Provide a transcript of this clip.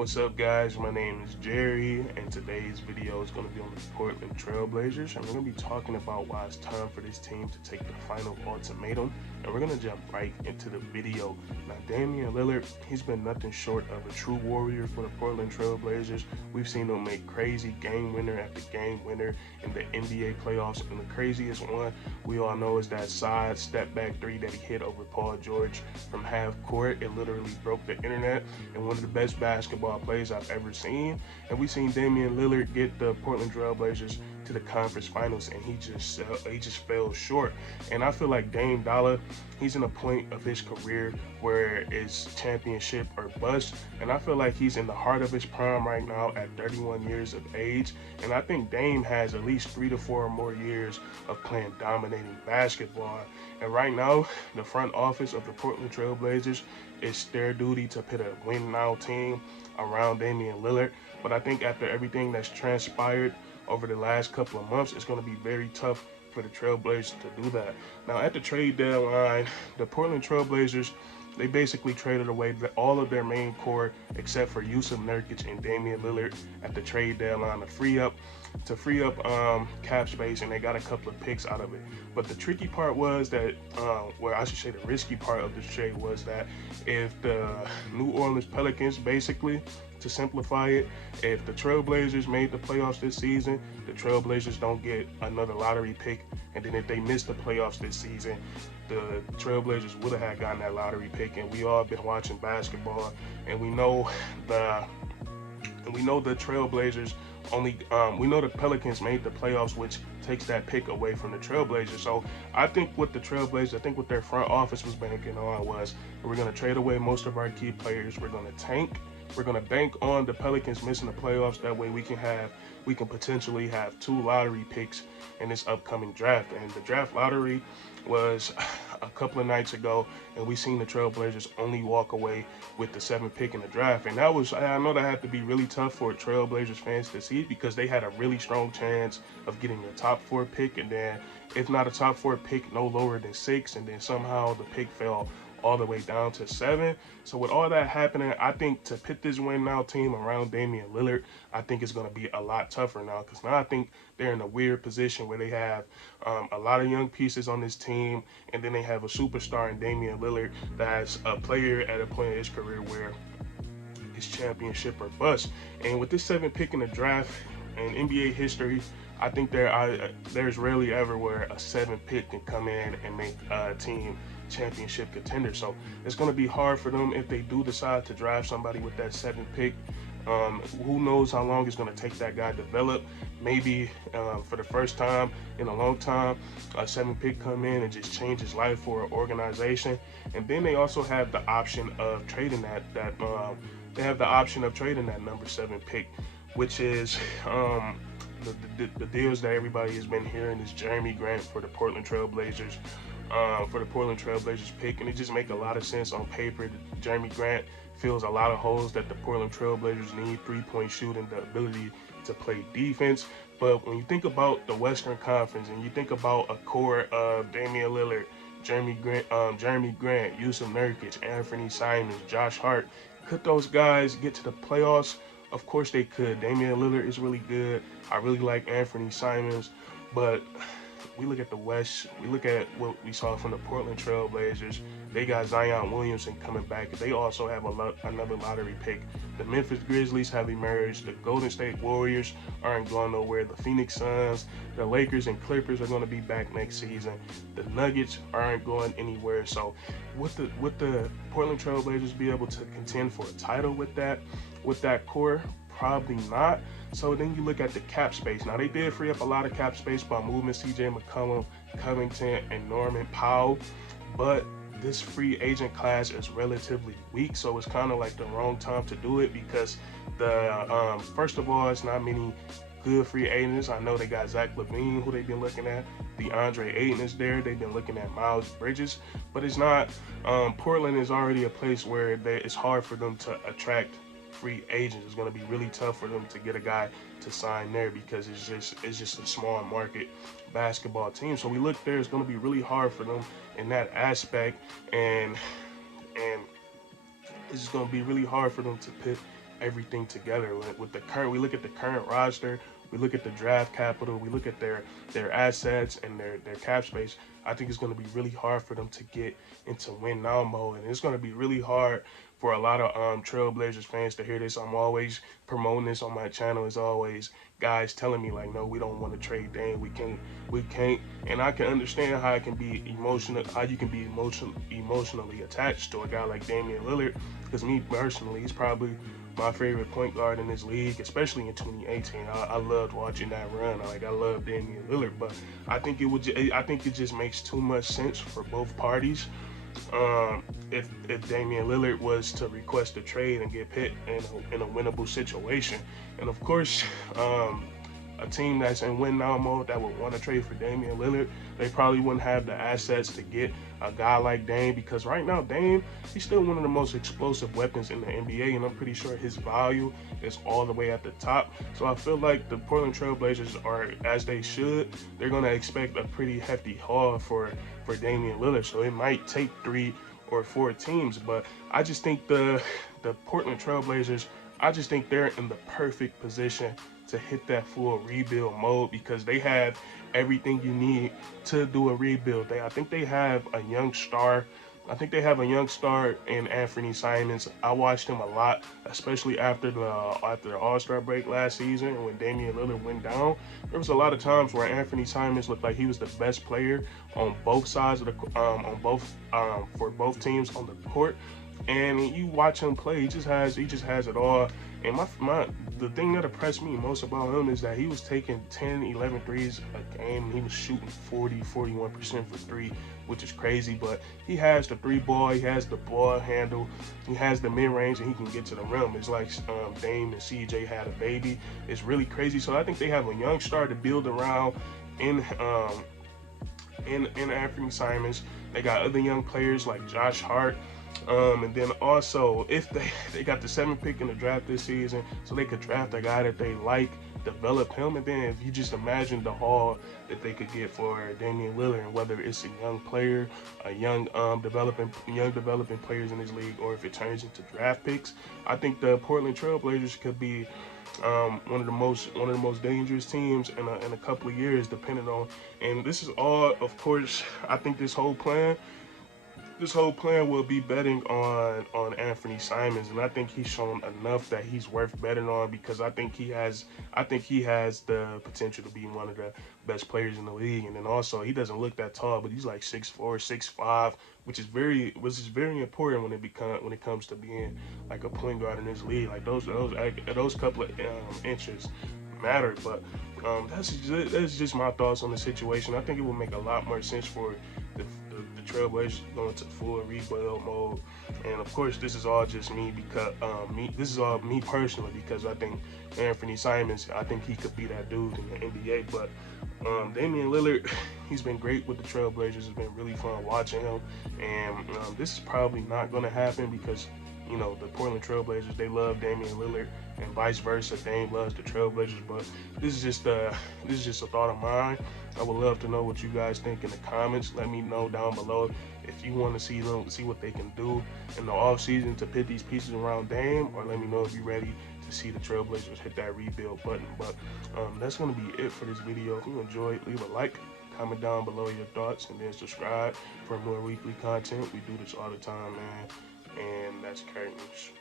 What's up, guys? My name is Jerry, and today's video is going to be on the Portland Trailblazers, and we're going to be talking about why it's time for this team to take the final ultimatum, and we're going to jump right into the video. Now, Damian Lillard, he's been nothing short of a true warrior for the Portland Trailblazers. We've seen him make crazy game winner after game winner in the NBA playoffs, and the craziest one we all know is that side step back three that he hit over Paul George from half court. It literally broke the internet, and one of the best basketball plays I've ever seen. And we seen Damian Lillard get the Portland Trailblazers to the conference finals, and he just fell short. And I feel like Dame Dollar, he's in a point of his career where it's championship or bust, and I feel like he's in the heart of his prime right now at 31 years of age. And I think Dame has at least 3 to 4 more years of playing dominating basketball. And right now, the front office of the Portland Trailblazers, it's their duty to put a win now team around Damian Lillard. But I think after everything that's transpired over the last couple of months, it's going to be very tough for the Trailblazers to do that. Now, at the trade deadline, the Portland Trailblazers, they basically traded away all of their main core except for Yusuf Nurkic and Damian Lillard at the trade deadline to free up cap space, and they got a couple of picks out of it. But the tricky part was that, well, I should say the risky part of this trade was that if the New Orleans Pelicans, basically, to simplify it, if the Trailblazers made the playoffs this season, the Trailblazers don't get another lottery pick. And then if they miss the playoffs this season, the Trailblazers would have had gotten that lottery pick. And we all been watching basketball, and we know the Trailblazers only we know the Pelicans made the playoffs, which takes that pick away from the Trailblazers. So I think what their front office was banking on was, we're going to trade away most of our key players, we're going to tank, we're going to bank on the Pelicans missing the playoffs. That way we can potentially have 2 lottery picks in this upcoming draft. And the draft lottery was a couple of nights ago, and we seen the Trailblazers only walk away with the 7th pick in the draft. And I know that had to be really tough for Trailblazers fans to see, because they had a really strong chance of getting a top 4 pick, and then if not a top 4 pick, no lower than 6, and then somehow the pick fell all the way down to 7. So with all that happening, I think to pit this win now team around Damian Lillard, I think it's going to be a lot tougher now, because now I think they're in a weird position where they have a lot of young pieces on this team, and then they have a superstar in Damian Lillard that's a player at a point in his career where it's championship or bust. And with this 7th pick in the draft in NBA history, I think there's rarely ever where a 7th pick can come in and make a team championship contender. So it's going to be hard for them if they do decide to draft somebody with that 7th pick. Who knows how long it's going to take that guy to develop. Maybe for the first time in a long time, a 7th pick come in and just change his life for an organization. And then they also have the option of trading that number 7 pick, which is the deals that everybody has been hearing is Jeremy Grant for the Portland Trailblazers. Pick, and it just make a lot of sense on paper. Jeremy Grant fills a lot of holes that the Portland Trailblazers need: 3-point shooting, the ability to play defense. But when you think about the Western Conference and you think about a core of Damian Lillard, Jeremy Grant, Yusuf Nurkic, Anthony Simons, Josh Hart, could those guys get to the playoffs? Of course they could. Damian Lillard is really good. I really like Anthony Simons, but we look at the West, we look at what we saw from the Portland Trailblazers. They got Zion Williamson coming back. They also have another lottery pick. The Memphis Grizzlies have emerged. The Golden State Warriors aren't going nowhere. The Phoenix Suns, the Lakers and Clippers are going to be back next season. The Nuggets aren't going anywhere. So would the Portland Trailblazers be able to contend for a title with that core? Probably not. So then you look at the cap space. Now, they did free up a lot of cap space by moving CJ McCollum, Covington, and Norman Powell, but this free agent class is relatively weak, so it's kind of like the wrong time to do it, because first of all, it's not many good free agents. I know they got Zach LaVine, who they've been looking at. DeAndre Ayton is there. They've been looking at Miles Bridges, but it's not. Portland is already a place where it's hard for them to attract free agents. It's going to be really tough for them to get a guy to sign there, because it's just a small market basketball team. So we look there, it's going to be really hard for them in that aspect, and it's going to be really hard for them to put everything together. With the current, we look at the current roster, we look at the draft capital, we look at their assets and their cap space. I think it's going to be really hard for them to get into win now mode, and it's going to be really hard for a lot of Trailblazers fans to hear this. I'm always promoting this on my channel. As always, guys telling me like, no, we don't want to trade Dame. We can't. And I can understand how it can be emotional, how you can be emotionally attached to a guy like Damian Lillard. Because me personally, he's probably my favorite point guard in this league, especially in 2018. I loved watching that run. I love Damian Lillard, but I think it just makes too much sense for both parties. If Damian Lillard was to request a trade and get put in a winnable situation, and of course, a team that's in win now mode that would want to trade for Damian Lillard, they probably wouldn't have the assets to get a guy like Dame, because right now Dame, he's still one of the most explosive weapons in the NBA, and I'm pretty sure his value is all the way at the top. So I feel like the Portland Trailblazers are, as they should, they're going to expect a pretty hefty haul for Damian Lillard. So it might take 3 or 4 teams, but I just think the Portland Trailblazers, I just think they're in the perfect position to hit that full rebuild mode, because they have everything you need to do a rebuild. I think they have a young star. I think they have a young star in Anthony Simons. I watched him a lot, especially after the All-Star break last season when Damian Lillard went down. There was a lot of times where Anthony Simons looked like he was the best player on both sides of the for both teams on the court. And you watch him play, he just has it all. And the thing that impressed me most about him is that he was taking 10, 11 threes a game, and he was shooting 41% for 3, which is crazy. But he has the 3 ball, he has the ball handle, he has the mid-range, and he can get to the rim. It's like Dame and CJ had a baby. It's really crazy. So I think they have a young star to build around in Anthony Simons. They got other young players like Josh Hart. And then also, if they got the 7th pick in the draft this season, so they could draft a guy that they like, develop him, and then if you just imagine the haul that they could get for Damian Lillard, and whether it's a young player, a young developing players in this league, or if it turns into draft picks, I think the Portland Trailblazers could be one of the most dangerous teams in a couple of years, depending on. And this is all, of course, I think this whole plan will be betting on Anthony Simons, and I think he's shown enough that he's worth betting on, because I think he has the potential to be one of the best players in the league. And then also, he doesn't look that tall, but he's like 6'4", 6'5", which is very important when it comes to being like a point guard in this league. Like those couple of inches matter. But that's just my thoughts on the situation. I think it would make a lot more sense for the Trailblazers going to full rebuild mode. And of course, this is all just me, because this is all me personally, because I think Anthony Simons, I think he could be that dude in the NBA. But Damian Lillard, he's been great with the Trailblazers. It's been really fun watching him, and this is probably not going to happen, because the Portland Trailblazers, they love Damian Lillard, and vice versa, Dame loves the Trailblazers. But this is just a thought of mine. I would love to know what you guys think in the comments. Let me know down below if you want to see what they can do in the offseason to pit these pieces around Dame, or let me know if you're ready to see the Trailblazers hit that rebuild button. But that's going to be it for this video. If you enjoyed, leave a like, comment down below your thoughts, and then subscribe for more weekly content. We do this all the time, man. And that's curtains.